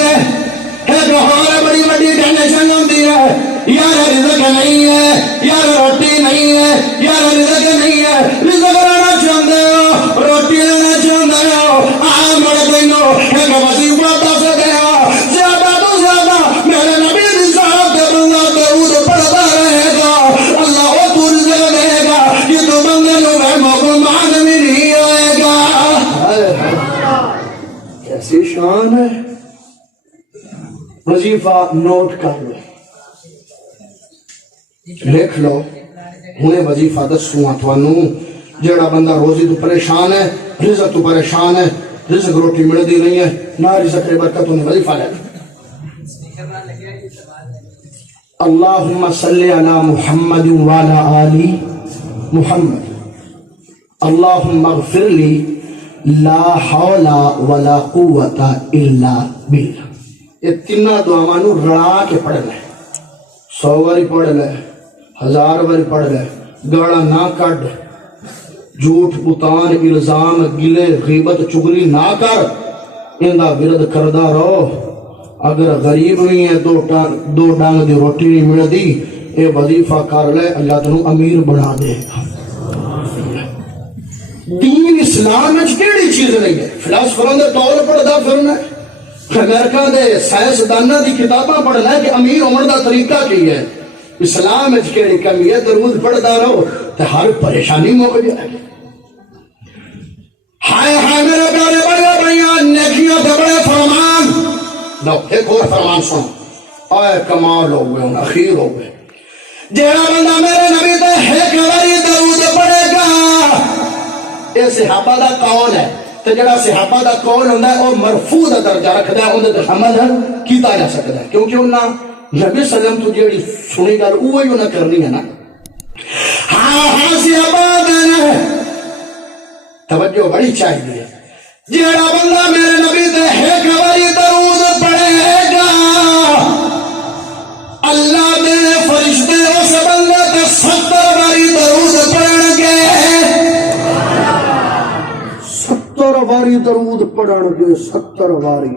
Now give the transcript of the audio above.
ہے جو ہمارا بڑی بڑی ٹینشن ہوتی ہے یار رزق نہیں ہے یار روٹی نہیں ہے یار رزق نہیں ہے رزق لینا چاہتے ہو روٹی لینا چاہتے ہو مڑ تینوں ایک وظیفہ دس گیا زیادہ تو زیادہ میرے نبی دی صاحب دے بندہ درود پڑھتا رہے گا اللہ وہ تو رزق دے گا کہ تو بندے نو میں مان بھی نہیں ہوئے گا. کیسی شان ہے. وظیفہ نوٹ کر لو لکھ لو ہنے وظیفہ دسوں تھانوں جڑا بندہ روزی تو پریشان ہے رزق تو پریشان ہے رزق روٹی ملدی نہیں ہے نہ رزق کی برکت انہیں وظیفہ لے اللہم صلی علی محمد وعلی آلی محمد اللہم اغفر لی لا حول ولا قوت الا باللہ. یہ تینہ دعاوانو رڑا کے پڑھ لے 100 باری پڑھ لے 1000 باری پڑھ لے گاڑا نہ کٹ جھوٹ بتان الزام گلے غیبت چگلی نہ کر اندہ ورد کردہ رہو. اگر غریب نہیں ہے دو ڈانگ دی روٹی نہیں مل دی اے وظیفہ کر لے اللہ تنو امیر بنا دے گا. دین اسلام میں کیڑی چیز نہیں ہے فلاسفروں دے طور پڑھدا پھرنا امریکہ دے سائنسداناں دی کتاباں پڑھنا ہے کہ امیر عمر دا طریقہ کی ہے. اسلام میں کیڑی کمی ہے درود پڑھدا رہو تے ہر پریشانی مک جائے گی. ہائے ہائے میرے پیارے بڑے بھائیاں نیکیاں تے بڑے فرمان لو ایک اور فرمان سنو اے کمال ہو گئے ان اخیر ہو گئے جیڑا بندہ میرے نبی تے ایک باری درود پڑھے گا یہ صحابہ دا قول ہے تے جڑا صحابہ دا قول ہوندا ہے او مرفوع دا درجہ رکھدا ہے اون تے عمل کیتا جا سکدا ہے کیونکہ انہاں نبی صلی اللہ علیہ وسلم تو جیڑی سنی گل اوہی انہاں کرنی ہے نا. ہاں صحابہ نے توجہ بڑی چاہیے جیڑا بندہ میرے نبی تے ایک باری درود پڑھے گا اللہ دے فرشتے اس بندے تے 70 باری درود پڑھن گے 70 باری درود پڑھن گے 70 باری